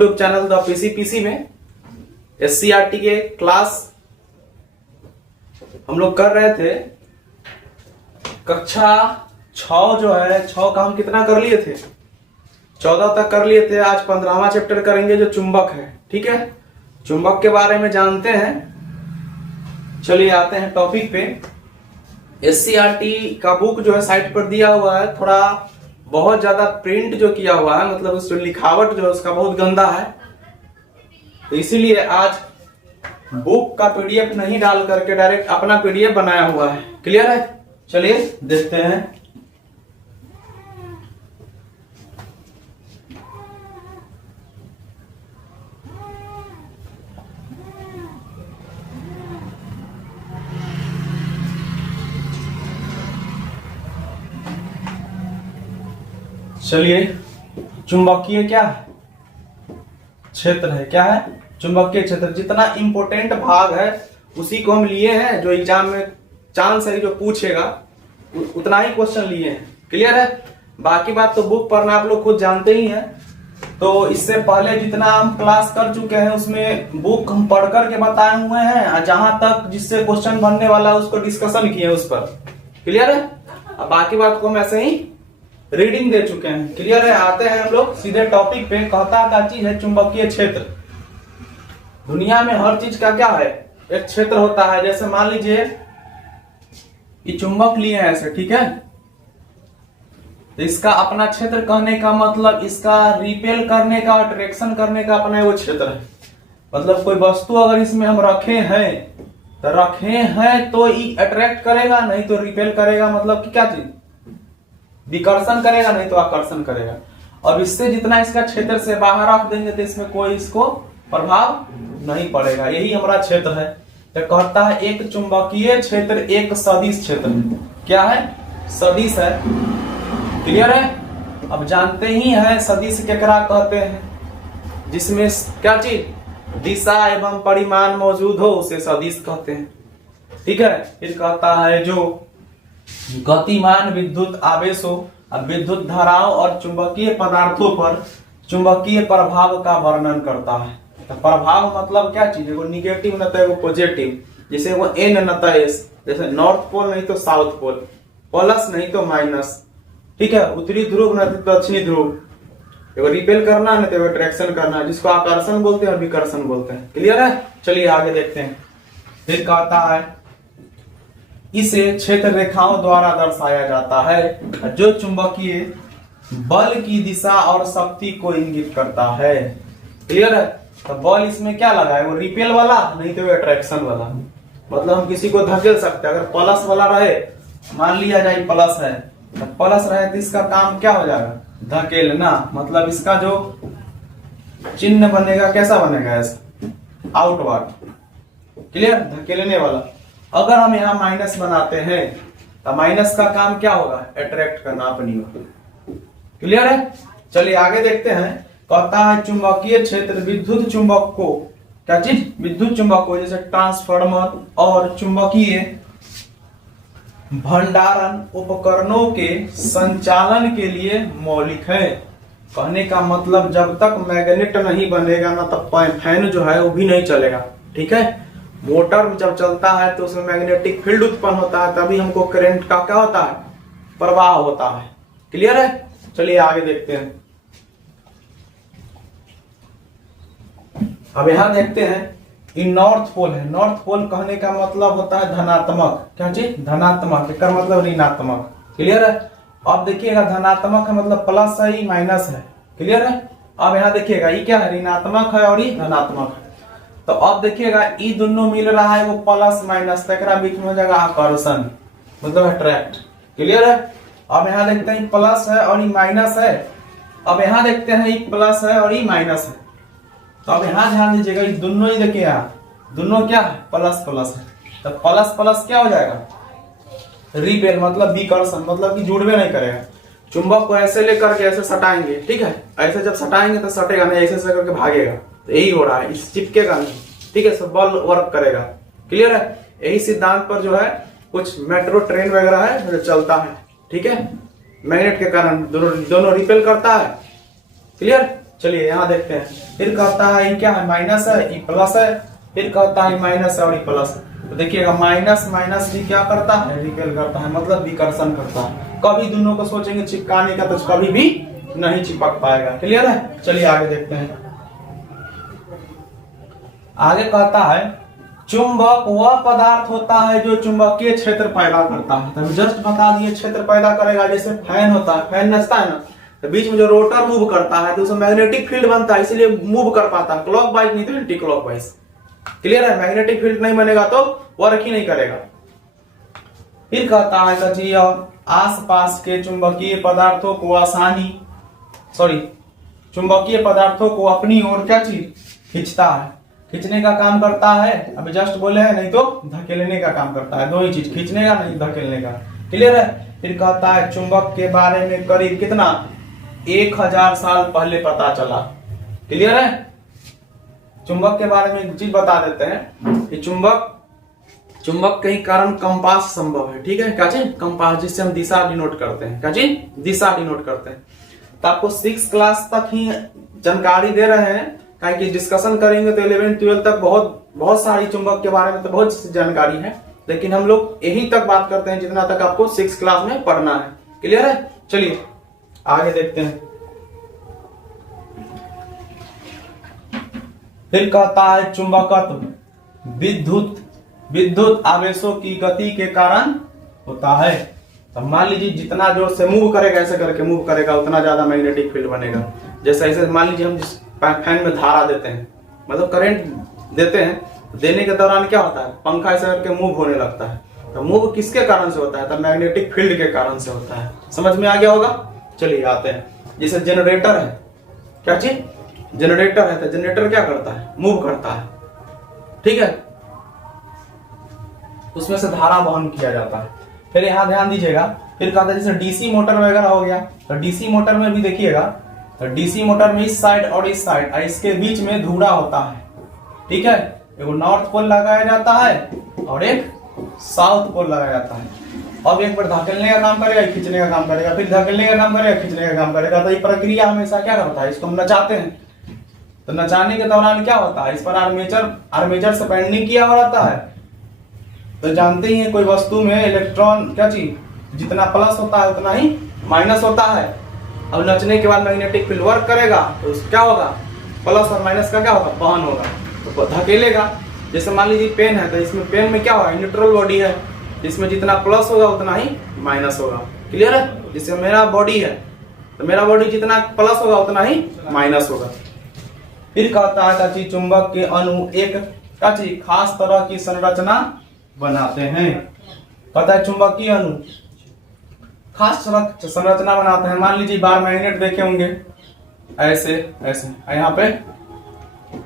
YouTube channel the PC में SCERT के class हम लोग कर रहे थे। कक्षा 6 जो है 6 का हम कितना कर लिए थे, 14 तक कर लिए थे। आज 15वां चैप्टर करेंगे जो चुंबक है। ठीक है, चुंबक के बारे में जानते हैं। चलिए आते हैं टॉपिक पे। एससीईआरटी का बुक जो है साइट पर दिया हुआ है, थोड़ा बहुत ज्यादा प्रिंट जो किया हुआ है, मतलब उस लिखावट जो है उसका बहुत गंदा है, तो इसीलिए आज बुक का पीडीएफ नहीं डाल करके डायरेक्ट अपना पीडीएफ बनाया हुआ है। क्लियर है? चलिए देखते हैं। चलिए, चुंबकीय क्या है? क्षेत्र है। क्या है? चुंबकीय क्षेत्र। जितना इंपॉर्टेंट भाग है उसी को हम लिए हैं, जो एग्जाम में चांस है जो पूछेगा उतना ही क्वेश्चन लिए हैं। क्लियर है? बाकी बात तो बुक पढ़ना आप लोग खुद जानते ही हैं। तो इससे पहले जितना हम क्लास कर चुके हैं उसमें बुक हम पढ़ करके बताए हुए हैं, जहां तक जिससे क्वेश्चन बनने वाला है उसको डिस्कशन किए उस पर। क्लियर है? अब बाकी बात को हम ऐसे ही रीडिंग दे चुके हैं। क्लियर है? आते हैं हम लोग सीधे टॉपिक पे। कहता क्या चीज है चुंबकीय क्षेत्र? दुनिया में हर चीज का क्या है, एक क्षेत्र होता है। जैसे मान लीजिए ये चुंबक लिए हैं ऐसे, ठीक है, तो इसका अपना क्षेत्र कहने का मतलब इसका रिपेल करने का, अट्रैक्शन करने का अपना वो क्षेत्र है। मतलब कोई वस्तु अगर इसमें हम रखे हैं तो ये अट्रैक्ट करेगा, नहीं तो रिपेल करेगा। मतलब कि क्या चीज, विकर्षण करेगा, नहीं तो आकर्षण करेगा। और इससे जितना इसका क्षेत्र से बाहर रख देंगे तो इसमें कोई इसको प्रभाव नहीं पड़ेगा। यही हमारा क्षेत्र है। तो कहता है एक चुंबकीय क्षेत्र एक सदिश क्षेत्र है। क्या है? सदिश है। क्लियर है? अब जानते ही हैं सदिश केकरा कहते हैं, जिसमें क्या चीज, दिशा एवं परिमाण मौजूद हो उसे सदिश कहते हैं। ठीक है। फिर कहता है जो गतिमान विद्युत आवेश हो, अब विद्युत धाराओं और चुंबकीय पदार्थों पर चुंबकीय प्रभाव का वर्णन करता है। तो प्रभाव मतलब क्या चीज है, वो निगेटिव न तो वो पॉजिटिव। जैसे वो एन न तो एस, जैसे नॉर्थ पोल नहीं तो साउथ पोल, प्लस नहीं तो माइनस। ठीक है। उत्तरी ध्रुव न तो दक्षिणी ध्रुव। एगो रिपेल करना है, नहीं तो अट्रैक्शन करना है, जिसको आकर्षण बोलते हैं और विकर्षण बोलते हैं। क्लियर है? चलिए आगे देखते हैं। फिर कहता है इसे क्षेत्र रेखाओं द्वारा दर्शाया जाता है जो चुंबकीय बल की दिशा और शक्ति को इंगित करता है। क्लियर है? तो बल इसमें क्या लगा है, वो रिपेल वाला, नहीं तो अट्रैक्शन वाला। मतलब हम किसी को धकेल सकते हैं। अगर प्लस वाला रहे, मान लिया जाए प्लस है, तो प्लस रहे तो इसका काम क्या हो जाएगा, धकेलना। मतलब इसका जो चिन्ह बनेगा कैसा बनेगा, ऐसा आउटवर्ड। क्लियर? धकेलने वाला। अगर हम यहाँ माइनस बनाते हैं तो माइनस का काम क्या होगा, अट्रैक्ट करना अपनी ओर। क्लियर है? चलिए आगे देखते हैं। कहता है चुंबकीय क्षेत्र विद्युत चुंबक को, क्या चीज, विद्युत चुंबक को, जैसे ट्रांसफार्मर और चुंबकीय भंडारण उपकरणों के संचालन के लिए मौलिक है। कहने का मतलब जब तक मैग्नेट नहीं बनेगा ना तब फैन जो है वो भी नहीं चलेगा। ठीक है। मोटर जब चलता है तो उसमें मैग्नेटिक फील्ड उत्पन्न होता है, तभी हमको करंट का क्या होता है, प्रवाह होता है। क्लियर है? चलिए आगे देखते हैं। अब यहां देखते हैं ये नॉर्थ पोल है। नॉर्थ पोल कहने का मतलब होता है धनात्मक। क्या चीज, धनात्मक। इसका मतलब ऋणात्मक। क्लियर है? अब देखिएगा धनात्मक है मतलब प्लस है, ये माइनस है। क्लियर है? अब यहाँ देखिएगा ये क्या है, ऋणात्मक है और ये धनात्मक है। तो अब देखिएगा ये दोनों मिल रहा है, वो प्लस माइनस, बीच में हो जाएगा आकर्षण, मतलब अट्रैक्ट। क्लियर है? अब यहाँ देखते हैं प्लस है और ये माइनस है। अब यहाँ देखते हैं ये प्लस है और ये माइनस है। तो अब यहाँ ध्यान दीजिएगा, ये दोनों ही देखिए, यहाँ दोनों क्या है, प्लस प्लस है। तो प्लस प्लस क्या हो जाएगा, रिपेल, मतलब विकर्षण, मतलब कि जुड़वे नहीं करेगा। चुंबक को ऐसे लेकर के ऐसे सटाएंगे, ठीक है, ऐसे जब सटाएंगे तो सटेगा नहीं, ऐसे करके भागेगा। तो यही हो रहा है, इस चिपकेगा नहीं। ठीक है, सब बल वर्क करेगा। क्लियर है? यही सिद्धांत पर जो है कुछ मेट्रो ट्रेन वगैरह है जो चलता है। ठीक है, मैग्नेट के कारण दोनों रिपेल करता है। क्लियर? चलिए यहाँ देखते हैं। फिर कहता है ये क्या है, माइनस है, ये प्लस है। फिर कहता है माइनस है और ये प्लस है। तो देखिएगा माइनस माइनस भी क्या करता है, रिपेल करता है, मतलब विकर्षण करता है। कभी दोनों को सोचेंगे चिपकाने का तो कभी भी नहीं चिपक पाएगा। क्लियर है। चलिए आगे देखते हैं। आगे कहता है चुंबक वह पदार्थ होता है जो चुंबकीय क्षेत्र पैदा करता है। तो जस्ट बता दिए क्षेत्र पैदा करेगा। जैसे फैन होता है, फैन नचता है ना, तो बीच में जो रोटर मूव करता है तो उसमें मैग्नेटिक फील्ड बनता है, इसलिए मूव कर पाता है, क्लॉकवाइज नहीं तो एंटी क्लॉकवाइज। क्लियर है। मैग्नेटिक फील्ड नहीं बनेगा तो वर्क ही नहीं करेगा। फिर कहता है कि आसपास के चुंबकीय पदार्थों को अपनी ओर क्या चीज खींचता है, खींचने का काम करता है। अभी जस्ट बोले हैं, नहीं तो धकेलने का काम करता है। दो ही चीज, खींचने का नहीं धकेलने का। क्लियर है। फिर कहता है चुंबक के बारे में करीब कितना 1000 साल पहले पता चला। क्लियर है। चुंबक के बारे में एक चीज बता देते हैं कि चुंबक के ही कारण कंपास संभव है। ठीक है। क्या चीज, कंपास, जिससे हम दिशा डिनोट करते हैं। क्या चीज, दिशा डिनोट करते हैं। तो आपको 6 क्लास तक ही जानकारी दे रहे हैं, कि डिस्कशन करेंगे तो 11 12 तक बहुत सारी चुंबक के बारे में तो बहुत जानकारी है, लेकिन हम लोग यही तक बात करते हैं जितना तक आपको 6 क्लास में पढ़ना है। क्लियर है। चलिए आगे देखते हैं। फिर कहता है चुंबकत्व विद्युत आवेशों की गति के कारण होता है। तो मान लीजिए जितना जोर से मूव करेगा, ऐसे करके मूव करेगा, उतना ज्यादा मैग्नेटिक फील्ड बनेगा। जैसे ऐसे मान लीजिए हम जिस फैन में धारा देते हैं, मतलब करंट देते हैं, देने के दौरान क्या होता है, पंखा ऐसे करके मूव होने लगता है। तो मूव किसके कारण से होता है, तो मैग्नेटिक फील्ड के कारण से होता है। समझ में आ गया होगा। चलिए आते हैं। जैसे जनरेटर है, क्या चीज, जनरेटर है, तो जनरेटर क्या करता है, मूव करता है। ठीक है। उसमें से धारा वहन किया जाता है। फिर यहाँ ध्यान दीजिएगा। फिर कहता है जैसे डीसी मोटर वगैरह हो गया, तो डीसी मोटर में भी देखिएगा, तो डीसी मोटर में इस साइड और इस साइड, इसके बीच में धुरा होता है। ठीक है। एक नॉर्थ पोल लगाया जाता है और एक साउथ पोल लगाया जाता है। अब एक बार धकेलने का काम करेगा, खींचने का काम करेगा, फिर धकेलने का काम करेगा, खींचने का काम करेगा। तो ये प्रक्रिया हमेशा क्या करता है, इसको हम नचाते हैं। तो नचाने के दौरान क्या होता है, इस पर आर्मेचर से बेंडिंग किया हुआ रहता है। तो जानते ही हैं कोई वस्तु में इलेक्ट्रॉन क्या चीज, जितना प्लस होता है उतना ही माइनस होता है। अब नचने के बाद मैग्नेटिक फील्ड वर्क करेगा तो क्या होगा, प्लस और माइनस का क्या होगा, वहन होगा, तो धकेलेगा। जैसे मान लीजिए पेन है, तो इसमें पेन में क्या होगा, न्यूट्रल बॉडी है, इसमें जितना प्लस होगा उतना ही माइनस होगा। क्लियर है। जैसे मेरा बॉडी है, तो मेरा बॉडी जितना प्लस होगा उतना ही माइनस होगा। फिर कहता है कि चुंबक के अणु एक खास तरह की संरचना बनाते हैं। कहता है चुंबकीय अणु खास संरचना बनाते हैं। मान लीजिए बार मैग्नेट देखे होंगे, ऐसे ऐसे यहाँ पे।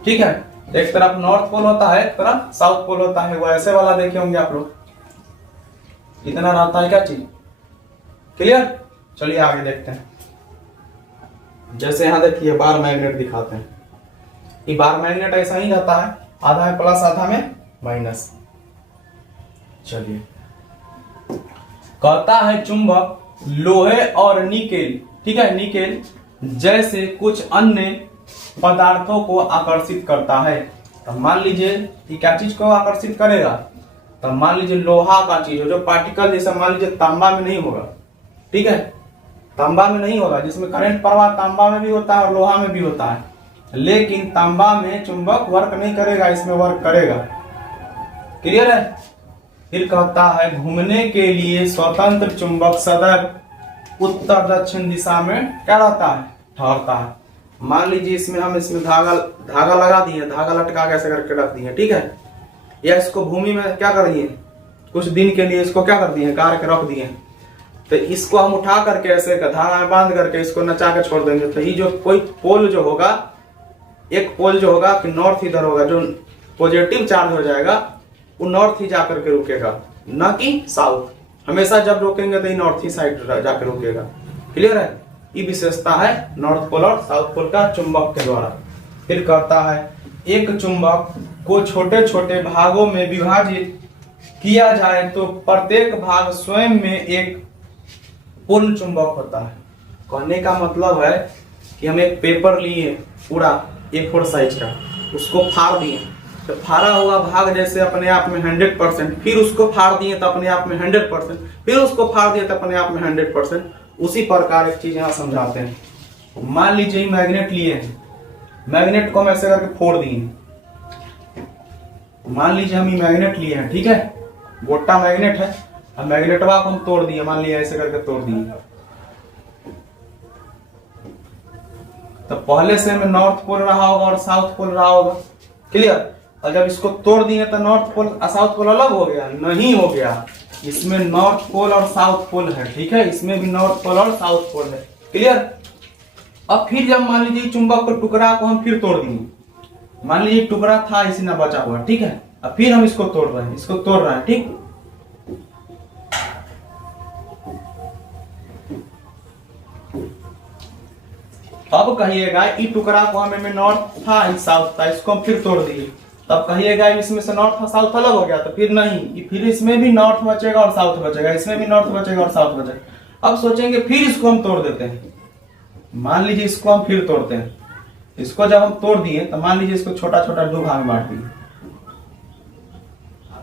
ठीक है। एक तरफ नॉर्थ पोल होता है, एक तरफ साउथ पोल होता है, वो ऐसे वाला देखे होंगे आप लोग। इतना रहता है क्या चीज। क्लियर। चलिए आगे देखते हैं। जैसे यहाँ देखिए बार मैग्नेट दिखाते हैं, ये बार मैग्नेट ऐसा ही रहता है, आधा में प्लस आधा में माइनस। चलिए कहता है चुंबक लोहे और निकेल, ठीक है, निकेल जैसे कुछ अन्य पदार्थों को आकर्षित करता है। तो मान लीजिए ये क्या चीज को आकर्षित करेगा, तो मान लीजिए लोहा का चीज हो, जो पार्टिकल जैसे मान लीजिए तांबा में नहीं होगा। ठीक है। तांबा में नहीं होगा, जिसमें करंट प्रवाह तांबा में भी होता है और लोहा में भी होता है, लेकिन तांबा में चुंबक वर्क नहीं करेगा, इसमें वर्क करेगा। क्लियर है। फिर कहता है घूमने के लिए स्वतंत्र चुंबक सदैव उत्तर दक्षिण दिशा में क्या रहता है, ठहरता है। मान लीजिए इसमें धागा लगा दिए, धागा लटका के ऐसे करके रख दिए। ठीक है। या इसको भूमि में क्या कर दिए, कुछ दिन के लिए इसको क्या कर दिए, गाड़ के रख दिए। तो इसको हम उठा करके ऐसे धागा में बांध करके इसको नचा के छोड़ देंगे। तो ये जो कोई पोल जो होगा, एक पोल जो होगा कि नॉर्थ इधर होगा, जो पॉजिटिव चार्ज हो जाएगा वो नॉर्थ ही जाकर के रुकेगा, न कि साउथ। हमेशा जब रोकेंगे तो ये नॉर्थ ही साइड जाकर रुकेगा। क्लियर है। ये विशेषता है नॉर्थ पोल और साउथ पोल का चुंबक के द्वारा। फिर कहता है एक चुंबक को छोटे छोटे भागों में विभाजित किया जाए तो प्रत्येक भाग स्वयं में एक पूर्ण चुंबक होता है। कहने का मतलब है कि हम एक पेपर लिए, पूरा A4 साइज का, उसको फाड़ दिए तो फाड़ा हुआ भाग जैसे अपने आप में 100%, फिर उसको फाड़ दिए तो अपने आप में 100%, फिर उसको फाड़ दिए तो अपने आप में 100%, उसी प्रकार एक चीज यहाँ समझाते हैं। मान लीजिए मैग्नेट लिए हैं, मैग्नेट को हम ऐसे करके फोड़ दिए। मान लीजिए हम ये मैग्नेट लिए हैं, ठीक है, गोटा मैग्नेट है, अब मैग्नेटवा को हम तोड़ दिए, मान लिया ऐसे करके तोड़ दिए, तो पहले से में नॉर्थ पोल रहा होगा और साउथ पोल रहा होगा, क्लियर। और जब इसको तोड़ दिए तो नॉर्थ पोल और साउथ पोल अलग हो गया? नहीं हो गया, इसमें नॉर्थ पोल और साउथ पोल है, ठीक है, इसमें भी नॉर्थ पोल और साउथ पोल है, क्लियर। अब फिर जब मान लीजिए चुंबक को टुकड़ा को हम फिर तोड़ दिए, मान लीजिए टुकड़ा था इसी ना बचा हुआ, ठीक है, अब फिर हम इसको तोड़ रहे हैं, इसको तोड़ रहे हैं, ठीक। अब कहिएगा ई टुकड़ा को हमें नॉर्थ था, ई साउथ था, इसको हम फिर तोड़ दिए, तब कहिएगा इसमें से नॉर्थ और साउथ अलग हो गया, तो फिर नहीं, फिर इसमें भी नॉर्थ बचेगा और साउथ बचेगा, इसमें भी नॉर्थ बचेगा और साउथ बचेगा। अब सोचेंगे फिर इसको हम तोड़ देते हैं, मान लीजिए इसको हम फिर तोड़ते हैं, इसको जब हम तोड़ दिए तो मान लीजिए इसको छोटा छोटा दो भाग में बांट दिए,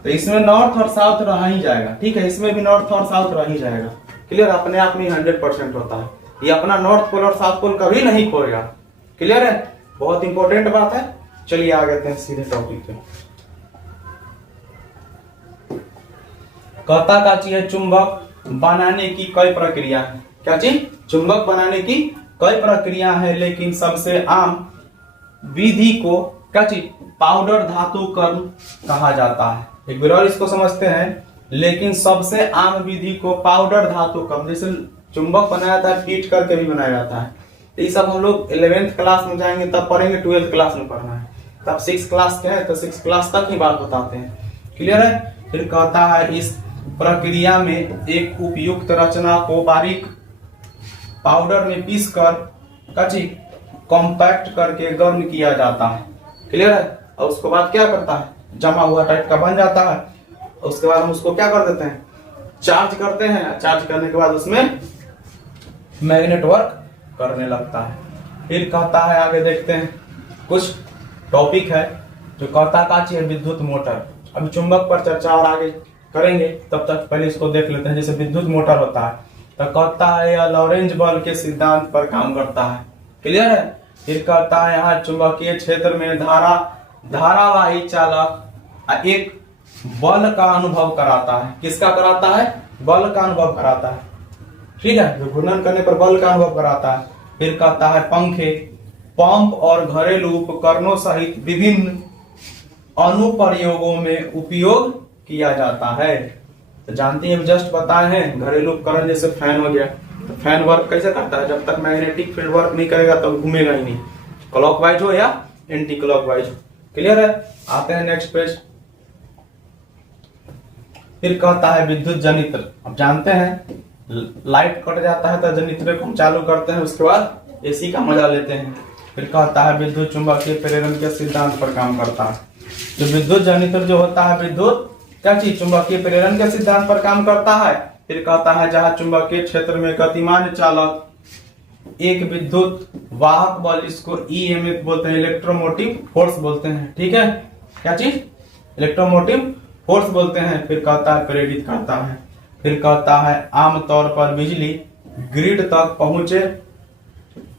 तो इसमें नॉर्थ और साउथ रह ही जाएगा, ठीक है, इसमें भी नॉर्थ और साउथ रह ही जाएगा, क्लियर। अपने आप में 100% होता है, ये अपना नॉर्थ पोल और साउथ पोल कभी नहीं खोएगा, क्लियर है, बहुत इंपॉर्टेंट बात है। चलिए आगे आते हैं सीधे टॉपिक पे। कहता का चीज है चुंबक बनाने की कई प्रक्रिया है, क्या चीज? चुंबक बनाने की कई प्रक्रिया है, लेकिन सबसे आम विधि को क्या चीज? पाउडर धातु कर्म कहा जाता है। एक बार और इसको समझते हैं, लेकिन सबसे आम विधि को पाउडर धातु कर्म, जैसे चुंबक बनाया जाता है पीट करके भी बनाया जाता है, तो ये सब हम लोग 11th क्लास में जाएंगे तब पढ़ेंगे, 12th क्लास में पढ़ना है, तब 6 क्लास के हैं तो 6 क्लास तक ही बात बताते हैं, क्लियर है। फिर कहता है इस प्रक्रिया में एक उपयुक्त रचना को बारीक पाउडर में पीस कर कच्ची कॉम्पैक्ट करके गर्म किया जाता है, क्लियर है। और उसके बाद क्या करता है, जमा हुआ टाइप का बन जाता है, उसके बाद हम उसको क्या कर देते हैं, चार्ज करते हैं, चार्ज करने के बाद उसमें मैग्नेट वर्क करने लगता है। फिर कहता है आगे देखते हैं, कुछ टॉपिक है जो कहता का चीज है विद्युत मोटर। अभी चुंबक पर चर्चा और आगे करेंगे, तब तक पहले इसको देख लेते हैं। जैसे विद्युत मोटर होता है तो कहता है यह लॉरेंज बल के सिद्धांत पर काम करता है, क्लियर है। फिर कहता है यहाँ चुंबकीय क्षेत्र में धारावाही चालक एक बल का अनुभव कराता है। किसका कराता है? बल का अनुभव कराता है, ठीक है, जो घूर्णन करने पर बल का अनुभव कराता है। फिर कहता है पंखे, पंप और घरेलू उपकरणों सहित विभिन्न अनुप्रयोगों में उपयोग किया जाता है। तो जानते हैं, जस्ट बताए हैं, घरेलू उपकरण जैसे फैन हो गया, तो फैन वर्क कैसे करता है? जब तक मैग्नेटिक फील्ड वर्क नहीं करेगा तब तो घूमेगा ही नहीं, क्लॉकवाइज हो या एंटी क्लॉकवाइज, क्लियर है। आते हैं नेक्स्ट पेज। फिर कहता है विद्युत जनित्र। अब जानते हैं लाइट कट जाता है तो जनित्र को हम चालू करते हैं, उसके बाद एसी का मजा लेते हैं। फिर कहता है विद्युत चुंबकीय प्रेरण के सिद्धांत पर काम करता है। जो विद्युत जनित्र जो होता है, विद्युत क्या चीज? चुंबकीय प्रेरण के सिद्धांत पर काम करता है। फिर कहता है जहां चुंबकीय क्षेत्र में गतिमान चालक एक विद्युत वाहक बल, इसको ईएमएफ बोलते हैं, इलेक्ट्रोमोटिव फोर्स बोलते हैं, ठीक है, क्या चीज? इलेक्ट्रोमोटिव फोर्स बोलते हैं। फिर कहता है प्रेरित करता है। फिर कहता है आमतौर पर बिजली ग्रिड तक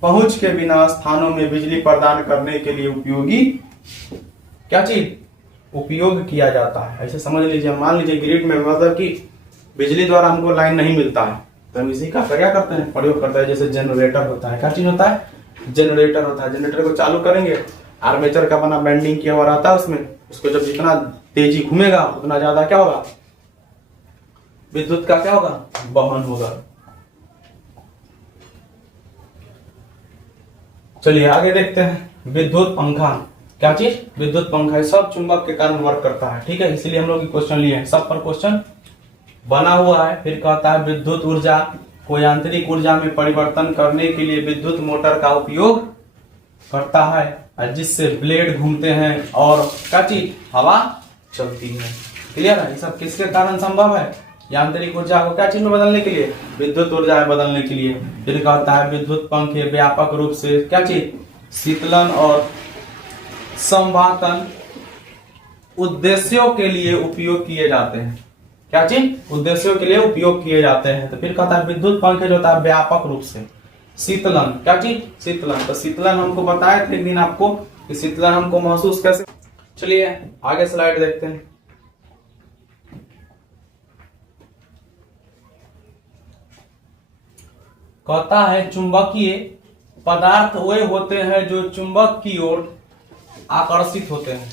पहुंच के बिना स्थानों में बिजली प्रदान करने के लिए उपयोगी क्या चीज? उपयोग किया जाता है। ऐसे समझ लीजिए, मान लीजिए ग्रिड में मतलब कि बिजली द्वारा हमको लाइन नहीं मिलता है तो हम इसी का क्या करते हैं? प्रयोग करते हैं। जैसे जनरेटर होता है, क्या चीज होता है? जनरेटर होता है। जनरेटर को चालू करेंगे, आर्मेचर का बना बेंडिंग किया हुआ रहता है उसमें, उसको जब जितना तेजी घूमेगा उतना ज्यादा क्या होगा? विद्युत का क्या होगा? वहन होगा। चलिए आगे देखते हैं। विद्युत पंखा, क्या चीज? विद्युत पंखा। सब चुंबक के कारण वर्क करता है, ठीक है, इसलिए हम लोग क्वेश्चन लिए हैं, सब पर क्वेश्चन बना हुआ है। फिर कहता है विद्युत ऊर्जा को यांत्रिक ऊर्जा में परिवर्तन करने के लिए विद्युत मोटर का उपयोग करता है, जिससे ब्लेड घूमते हैं और क्या चीज? हवा चलती है, क्लियर है। ये सब किसके कारण संभव है? यांत्रिक ऊर्जा को क्या चीज में बदलने के लिए? विद्युत ऊर्जा में बदलने के लिए। फिर कहता है विद्युत पंखे व्यापक रूप से क्या चीज? शीतलन और संवाहन उद्देश्यों के लिए उपयोग किए जाते हैं। क्या चीज? उद्देश्यों के लिए उपयोग किए जाते हैं। तो फिर कहता है विद्युत पंखे जो होता है व्यापक रूप से शीतलन, क्या चीज? शीतलन। तो शीतलन हमको बताए थे एक दिन आपको कि शीतलन हमको महसूस कैसे। चलिए आगे स्लाइड देखते हैं। कहता है चुंबकीय पदार्थ वे होते हैं जो चुंबक की ओर आकर्षित होते हैं।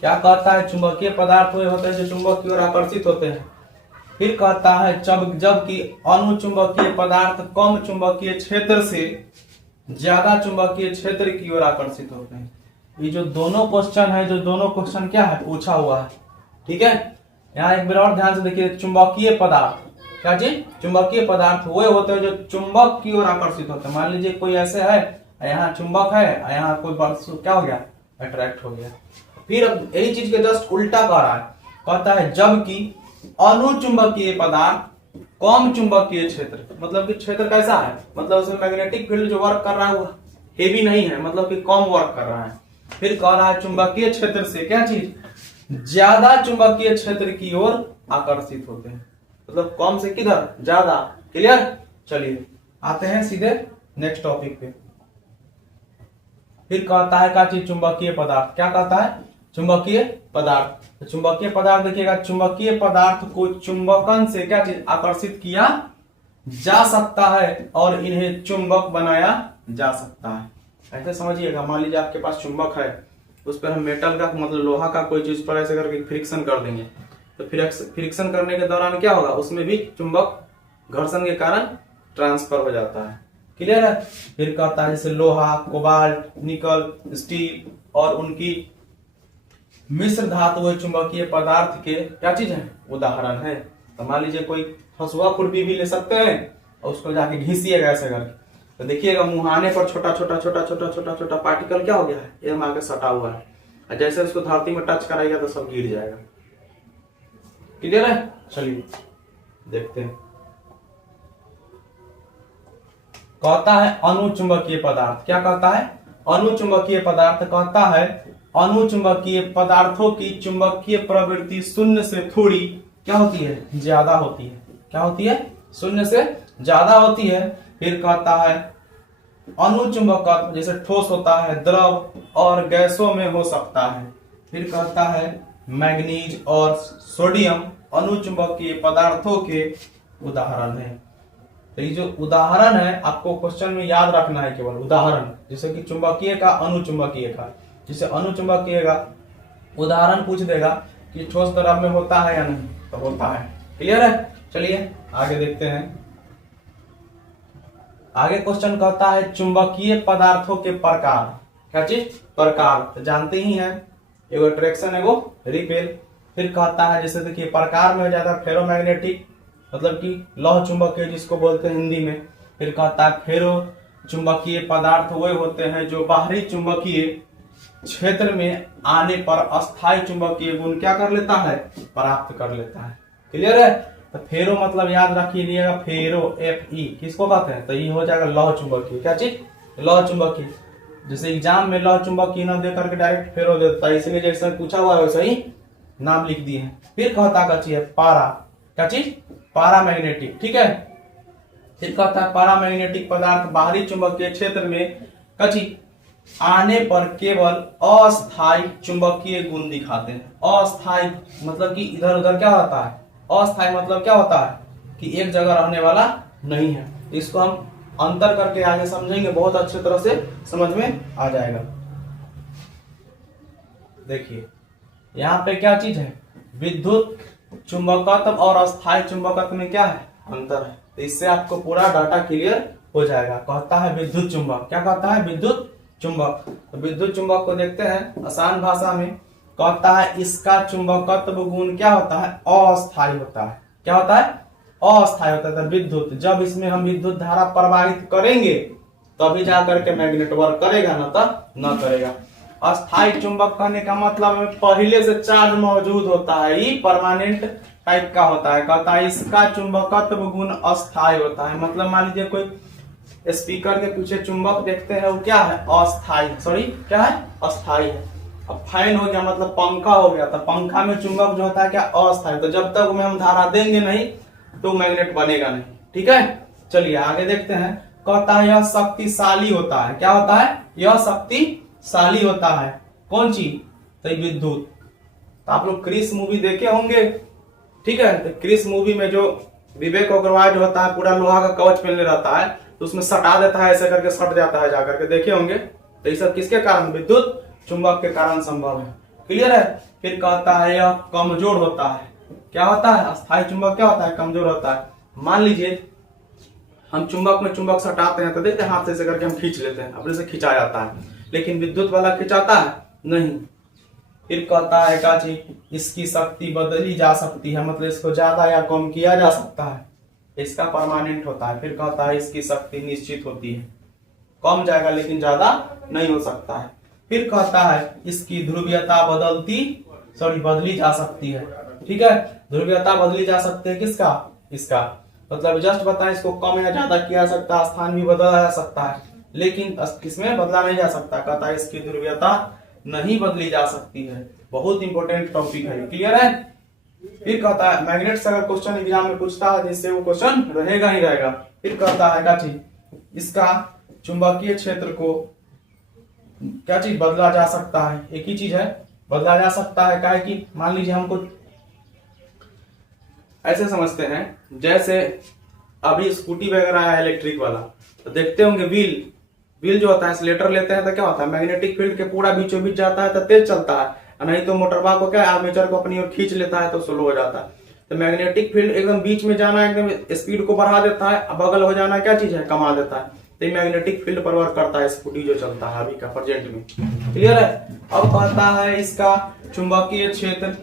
क्या कहता है? चुंबकीय पदार्थ वे होते हैं जो चुंबक की ओर आकर्षित होते हैं। फिर कहता है जबकि अनुचुंबकीय पदार्थ कम चुंबकीय क्षेत्र से ज्यादा चुंबकीय क्षेत्र की ओर आकर्षित होते हैं। ये जो दोनों क्वेश्चन है, जो दोनों क्वेश्चन क्या है पूछा हुआ है, ठीक है। यहाँ एक बार और ध्यान से देखिए, चुंबकीय पदार्थ, क्या चीज? चुंबकीय पदार्थ वे होते हैं जो चुंबक की ओर आकर्षित होते हैं। मान लीजिए कोई ऐसे है, यहाँ चुंबक है, यहाँ कोई क्या हो गया? अट्रैक्ट हो गया। फिर अब यही चीज के जस्ट उल्टा कह रहा है, कहता है जबकि अनुचुंबकीय पदार्थ कम चुंबकीय क्षेत्र, मतलब कि क्षेत्र कैसा है? मतलब उसमें मैग्नेटिक फील्ड जो वर्क कर रहा है वो हेवी नहीं है, मतलब कि कम वर्क कर रहा है। फिर कह रहा है चुंबकीय क्षेत्र से क्या चीज? ज्यादा चुंबकीय क्षेत्र की ओर आकर्षित होते हैं। मतलब कम से किधर? ज्यादा। क्लियर? चलिए आते हैं सीधे नेक्स्ट टॉपिक पे। फिर कहता है क्या चीज? चुंबकीय पदार्थ। क्या कहता है? चुंबकीय पदार्थ। तो चुंबकीय पदार्थ देखिएगा, चुंबकीय पदार्थ को चुंबकन से क्या चीज? आकर्षित किया जा सकता है और इन्हें चुंबक बनाया जा सकता है। ऐसे समझिएगा, मान लीजिए आपके पास चुंबक है, उस पर हम मेटल का मतलब लोहा का कोई चीज पर ऐसे करके फ्रिक्शन कर देंगे, तो फ्रिक्शन करने के दौरान क्या होगा? उसमें भी चुंबक घर्षण के कारण ट्रांसफर हो जाता है। क्लियर है? फिर कहता है जैसे लोहा, कोबाल्ट, निकल, स्टील और उनकी मिश्र धातु चुंबकीय पदार्थ के क्या चीज है? उदाहरण है। तो मान लीजिए कोई हसुआ खुरपी भी ले सकते हैं और उसको जाके घिसिएगा ऐसे करके, तो देखिएगा मुहाने पर छोटा छोटा छोटा छोटा छोटा छोटा पार्टिकल क्या हो गया है? ये आगे सटा हुआ है, और जैसे उसको धरती में टच कराएगा तो सब गिर जाएगा। क्लियर है? चलिए देखते हैं। कहता है अनुचुंबकीय पदार्थ। क्या कहता है? अनुचुंबकीय पदार्थ। कहता है अनुचुंबकीय पदार्थों की चुंबकीय प्रवृत्ति शून्य से थोड़ी क्या होती है? ज्यादा होती है। क्या होती है? शून्य से ज्यादा होती है। फिर कहता है अनुचुंबकत्व जैसे ठोस होता है, द्रव और गैसों में हो सकता है। फिर कहता है मैग्नीज और सोडियम अनुचुंबकीय पदार्थों के उदाहरण है। तो ये जो उदाहरण है आपको क्वेश्चन में याद रखना है, केवल उदाहरण, जैसे कि चुंबकीय का, अनुचुंबकीय का। जैसे अनुचुंबकीय का उदाहरण पूछ देगा कि ठोस द्रव में होता है या नहीं, तो होता है। क्लियर है? चलिए आगे देखते हैं। आगे क्वेश्चन कहता है चुंबकीय पदार्थों के प्रकार। क्या चीज? प्रकार। तो जानते ही हैं, एगो अट्रैक्शन, एगो रिपेल। फिर कहता है जैसे देखिए प्रकार में हो जाता है फेरोमैग्नेटिक, मतलब कि लौह चुंबकीय जिसको बोलते हैं हिंदी में। फिर कहता है फेरो चुंबकीय पदार्थ वे होते हैं जो बाहरी चुंबकीय क्षेत्र में आने पर अस्थायी चुंबकीय गुण क्या कर लेता है? प्राप्त कर लेता है। क्लियर है? तो फेरो मतलब याद रखिएगा, फेरो Fe किसको कहते हैं? तो ये हो जाएगा लौह चुंबकीय। क्या चीज? लौह चुंबकीय। जैसे एग्जाम में लौह चुंबकीय न दे करके डायरेक्ट फेरो देता है, इसलिए जैसे पूछा हुआ है वैसे ही नाम लिख दिए हैं। फिर कहता क्या चीज है? पारा। क्या चीज? पारामैग्नेटिक। ठीक है। फिर कहता है पारामैग्नेटिक पदार्थ बाहरी चुंबकीय क्षेत्र में कची आने पर केवल अस्थायी चुंबकीय गुण दिखाते हैं। अस्थायी मतलब कि इधर उधर क्या होता है? अस्थायी मतलब क्या होता है? कि एक जगह रहने वाला नहीं है। इसको हम अंतर करके आगे समझेंगे, बहुत अच्छी तरह से समझ में आ जाएगा। देखिए यहाँ पे क्या चीज है? विद्युत चुंबकत्व और अस्थायी चुंबकत्व में क्या है? अंतर है। तो इससे आपको पूरा डाटा क्लियर हो जाएगा। कहता है विद्युत चुंबक। क्या कहता है? विद्युत चुंबक। तो विद्युत चुंबक को देखते हैं आसान भाषा में। कहता है इसका चुंबकत्व गुण क्या होता है? अस्थायी होता है। क्या होता है? अस्थायी होता है। विद्युत, जब इसमें हम विद्युत धारा प्रवाहित करेंगे तभी जाकर के मैग्नेट वर्क करेगा, न तो न करेगा। अस्थायी चुंबक कहने का मतलब पहले से चार्ज मौजूद होता है, ये परमानेंट टाइप का होता है। कहता है इसका चुंबकत्व गुण अस्थायी होता है। मतलब मान लीजिए कोई स्पीकर के पीछे चुंबक देखते हैं वो क्या है, अस्थाई, सॉरी क्या है, अस्थाई है। अब फैन हो गया मतलब पंखा हो गया, तो पंखा में चुंबक जो होता है क्या, अस्थाई। तो जब तक में हम धारा देंगे नहीं तो मैग्नेट बनेगा नहीं, ठीक है। चलिए आगे देखते हैं, कहता है यह शक्तिशाली होता है, क्या होता है, यह शक्तिशाली होता है, कौन चीज, तो विद्युत। तो आप लोग क्रिस मूवी देखे होंगे, ठीक है। तो क्रिस मूवी में जो विवेक अग्रवाल जो होता है पूरा लोहा का कवच पहने रहता है, तो उसमें सटा देता है, ऐसे करके सट जाता है, जाकर के देखे होंगे। तो ये सब किसके कारण, विद्युत चुंबक के कारण संभव है, क्लियर है। फिर कहता है यह कमजोर होता है, क्या होता है, अस्थायी चुंबक क्या होता है, कमजोर होता है। मान लीजिए हम चुंबक में चुंबक सटाते हैं तो देखते हैं हाथ से ऐसे करके हम खींच लेते हैं, अपने से खिंचा जाता है, लेकिन विद्युत वाला खिंचाता है नहीं। फिर कहता है क्या चीज, इसकी शक्ति बदली जा सकती है, मतलब इसको ज्यादा या कम किया जा सकता है, इसका परमानेंट होता है। फिर कहता है इसकी शक्ति निश्चित होती है, कम जाएगा लेकिन ज्यादा नहीं हो सकता है। फिर कहता है इसकी ध्रुवीयता बदली जा सकती है, ठीक है। ध्रुवीयता बदली जा सकती है किसका, इसका, मतलब जस्ट बताएं इसको कम या ज्यादा किया जा सकता है, स्थान भी बदला जा सकता है, लेकिन इसमें बदला नहीं जा सकता। कहता है इसकी ध्रुवीयता नहीं बदली जा सकती है, बहुत इंपॉर्टेंट टॉपिक है, क्लियर है। फिर कहता है मैग्नेट से अगर क्वेश्चन एग्जाम में पूछता है जिससे वो क्वेश्चन रहेगा ही रहेगा। फिर कहता है क्या चीज, इसका चुंबकीय क्षेत्र को क्या चीज बदला जा सकता है, एक ही चीज है, बदला जा सकता है। क्या है कि मान लीजिए हमको ऐसे समझते हैं, जैसे अभी स्कूटी वगैरह है इलेक्ट्रिक वाला, तो देखते होंगे व्हील जो होता है एक्सीलेटर लेते हैं तो क्या होता है, मैग्नेटिक फील्ड के पूरा बीचों बीच जाता है तो तेज चलता है, नहीं तो मोटरबा को क्या आर्मेचर को अपनी ओर खींच लेता है तो स्लो हो जाता है। तो मैग्नेटिक फील्ड एकदम बीच में जाना एकदम स्पीड को बढ़ा देता है, बगल हो जाना क्या चीज है, कमा देता है। तो मैग्नेटिक फील्ड पर वर्क करता है स्कूटी जो चलता है अभी का प्रेजेंट में, क्लियर है। अब कहता है इसका चुंबकीय क्षेत्र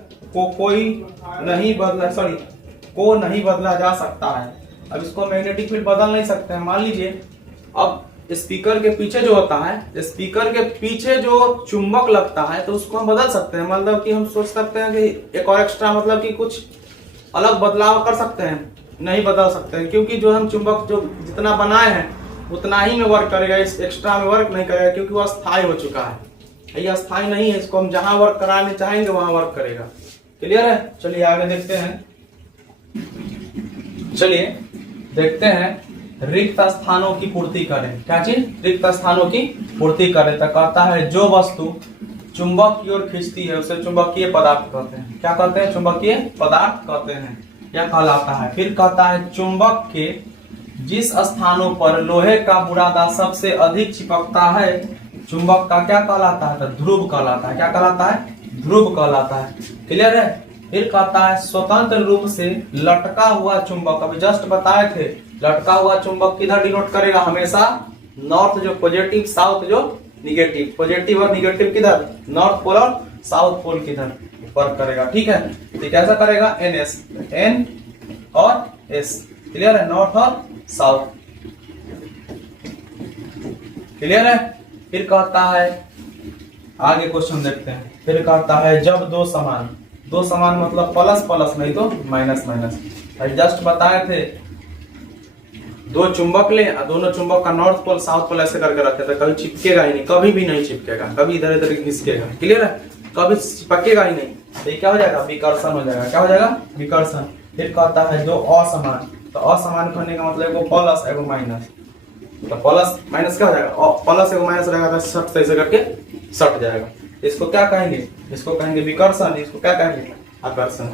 को नहीं बदला जा सकता है। अब इसको मैग्नेटिक फील्ड बदल नहीं सकते हैं। मान लीजिए अब स्पीकर के पीछे जो होता है, स्पीकर के पीछे जो चुंबक लगता है तो उसको हम बदल सकते हैं, मतलब कि हम सोच सकते हैं कि एक और एक्स्ट्रा, मतलब कि कुछ अलग बदलाव कर सकते हैं, नहीं बदल सकते हैं, क्योंकि जो हम चुंबक जो जितना बनाए हैं उतना ही में वर्क करेगा, इस एक्स्ट्रा में वर्क नहीं करेगा, क्योंकि वो अस्थायी हो चुका है, ये अस्थायी नहीं है, इसको हम जहां वर्क कराने चाहेंगे वहां वर्क करेगा, क्लियर है। चलिए आगे देखते हैं, चलिए देखते हैं रिक्त स्थानों की पूर्ति करें, क्या चीज, रिक्त स्थानों की पूर्ति करें। तो कहता है जो वस्तु चुंबक की ओर खींचती है उसे चुंबकीय पदार्थ कहते हैं, क्या कहते हैं, चुंबकीय पदार्थ कहते हैं, यह कहलाता है। फिर कहता है चुंबक के जिस स्थानों पर लोहे का बुरादा सबसे अधिक चिपकता है चुंबक का क्या कहलाता है, तो ध्रुव कहलाता है, क्या कहलाता है, ध्रुव कहलाता है, क्लियर है। फिर कहता है स्वतंत्र रूप से लटका हुआ चुंबक, अभी जस्ट बताए थे, लटका हुआ चुंबक किधर डिनोट करेगा, हमेशा नॉर्थ जो पॉजिटिव, साउथ जो निगेटिव, पॉजिटिव और निगेटिव किधर, नॉर्थ पोल और साउथ पोल किधर वर्क करेगा, ठीक है। तो कैसा करेगा, NS, N और S, क्लियर है, नॉर्थ और साउथ, क्लियर है। फिर कहता है आगे क्वेश्चन देखते हैं। फिर कहता है जब दो समान मतलब प्लस प्लस नहीं तो माइनस माइनस, जस्ट बताए थे दो चुंबक ले, दोनों चुंबक का नॉर्थ पोल साउथ पोल ऐसे करके रखे थे, कभी चिपकेगा ही नहीं, कभी भी नहीं चिपकेगा, कभी इधर इधर घिसकेगा, क्लियर है, कभी चिपकेगा ही नहीं, तो ये क्या हो जाएगा, विकर्षण हो जाएगा, क्या हो जाएगा, विकर्षण। फिर कहता है जो असमान, तो असमान कहने का मतलब एगो प्लस एगो माइनस, तो प्लस माइनस क्या हो जाएगा, प्लस एगो माइनस रहेगा तो सट से ऐसे करके सट जाएगा, इसको क्या कहेंगे, इसको कहेंगे विकर्षण, इसको क्या कहेंगे, आकर्षण।